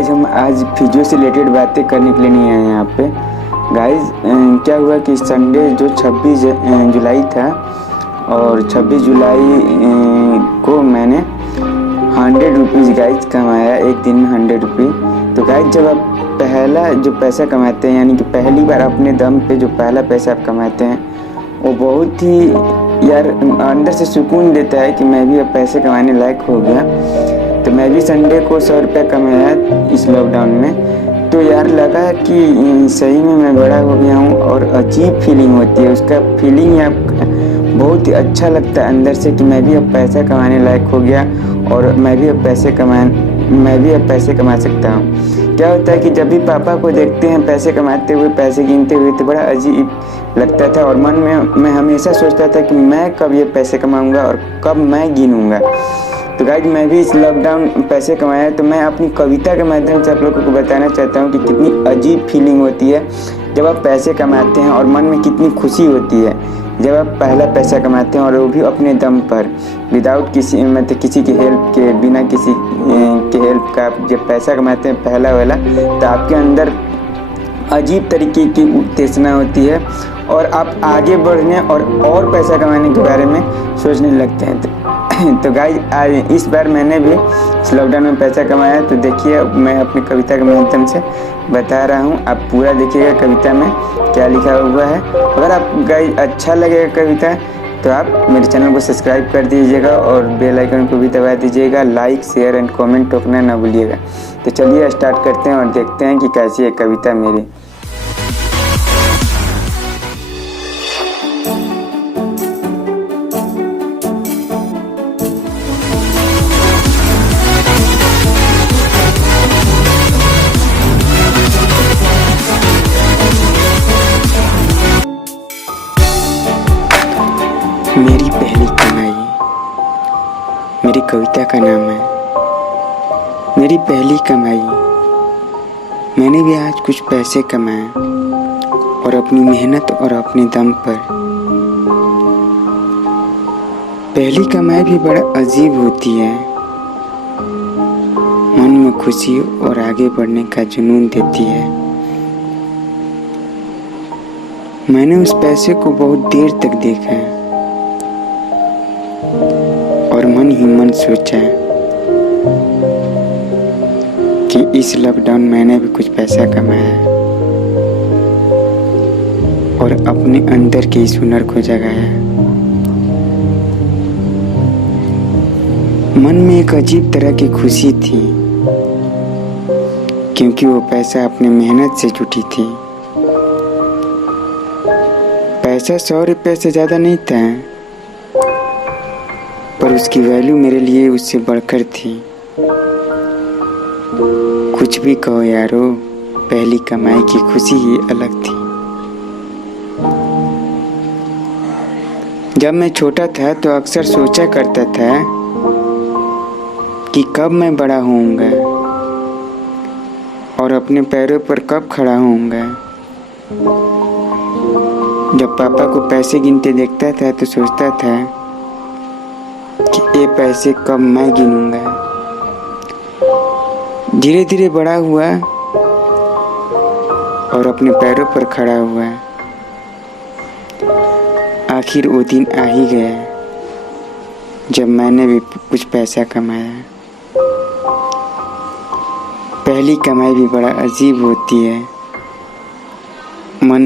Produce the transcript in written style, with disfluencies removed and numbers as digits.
Guys हम आज physio से रिलेटेड बातें करने के लिए नहीं आए हैं यहाँ पे। गाइज क्या हुआ कि संडे जो 26 जुलाई था और 26 जुलाई को मैंने 100 रुपीज़ गाइज कमाया, एक दिन में 100 रुपये। तो गाइज जब आप पहला जो पैसा कमाते हैं, यानी कि पहली बार अपने दम पे जो पहला पैसा आप कमाते हैं, वो बहुत ही यार अंदर से सुकून देता है कि मैं भी अब पैसे कमाने लायक हो गया। तो मैं भी संडे को 100 रुपया कमाया इस लॉकडाउन में। तो यार लगा कि सही में मैं बड़ा हो गया हूँ और अजीब फीलिंग होती है, उसका फीलिंग यार बहुत ही अच्छा लगता है अंदर से कि मैं भी अब पैसा कमाने लायक हो गया और मैं भी अब पैसे कमा सकता हूँ। क्या होता है कि जब भी पापा को देखते हैं पैसे कमाते हुए, पैसे गिनते हुए, तो बड़ा अजीब लगता था और मन में मैं हमेशा सोचता था कि मैं कब ये पैसे कमाऊँगा और कब मैं गिनूँगा। तो गाइज मैं भी इस लॉकडाउन पैसे कमाया, तो मैं अपनी कविता के माध्यम से आप लोगों को बताना चाहता हूँ कि कितनी अजीब फीलिंग होती है जब आप पैसे कमाते हैं और मन में कितनी खुशी होती है जब आप पहला पैसा कमाते हैं और वो भी अपने दम पर, विदाउट किसी किसी की हेल्प के, बिना किसी के हेल्प का आप जब पैसा कमाते हैं पहला वाला, तो आपके अंदर अजीब तरीके की उत्तेजना होती है और आप आगे बढ़ने और पैसा कमाने के बारे में सोचने लगते हैं। तो गाइज आज इस बार मैंने भी इस लॉकडाउन में पैसा कमाया। तो देखिए मैं अपनी कविता के माध्यम से बता रहा हूँ, आप पूरा देखिएगा कविता में क्या लिखा हुआ है। अगर आप गाइज अच्छा लगेगा कविता तो आप मेरे चैनल को सब्सक्राइब कर दीजिएगा और बेल आइकन को भी दबा दीजिएगा। लाइक, शेयर एंड कमेंट ठोकना ना भूलिएगा। तो चलिए स्टार्ट करते हैं और देखते हैं कि कैसी है कविता मेरी। मेरी पहली कमाई, मेरी कविता का नाम है मेरी पहली कमाई। मैंने भी आज कुछ पैसे कमाए और अपनी मेहनत और अपने दम पर। पहली कमाई भी बड़ा अजीब होती है, मन में खुशी और आगे बढ़ने का जुनून देती है। मैंने उस पैसे को बहुत देर तक देखा और मन ही मन सोचा कि इस लॉकडाउन मैंने भी कुछ पैसा कमाया और अपने अंदर के इस हुनर को जगाया। मन में एक अजीब तरह की खुशी थी क्योंकि वो पैसा अपने मेहनत से जुटी थी। पैसा 100 रुपये से ज़्यादा नहीं था, पर उसकी वैल्यू मेरे लिए उससे बढ़कर थी। कुछ भी कहो यारो, पहली कमाई की खुशी ही अलग थी। जब मैं छोटा था तो अक्सर सोचा करता था कि कब मैं बड़ा होऊंगा और अपने पैरों पर कब खड़ा होऊंगा। जब पापा को पैसे गिनते देखता था तो सोचता था कि ये पैसे कब मैं गिनूंगा। धीरे धीरे बड़ा हुआ और अपने पैरों पर खड़ा हुआ। आखिर वो दिन आ ही गया जब मैंने भी कुछ पैसा कमाया। पहली कमाई भी बड़ा अजीब होती है, मन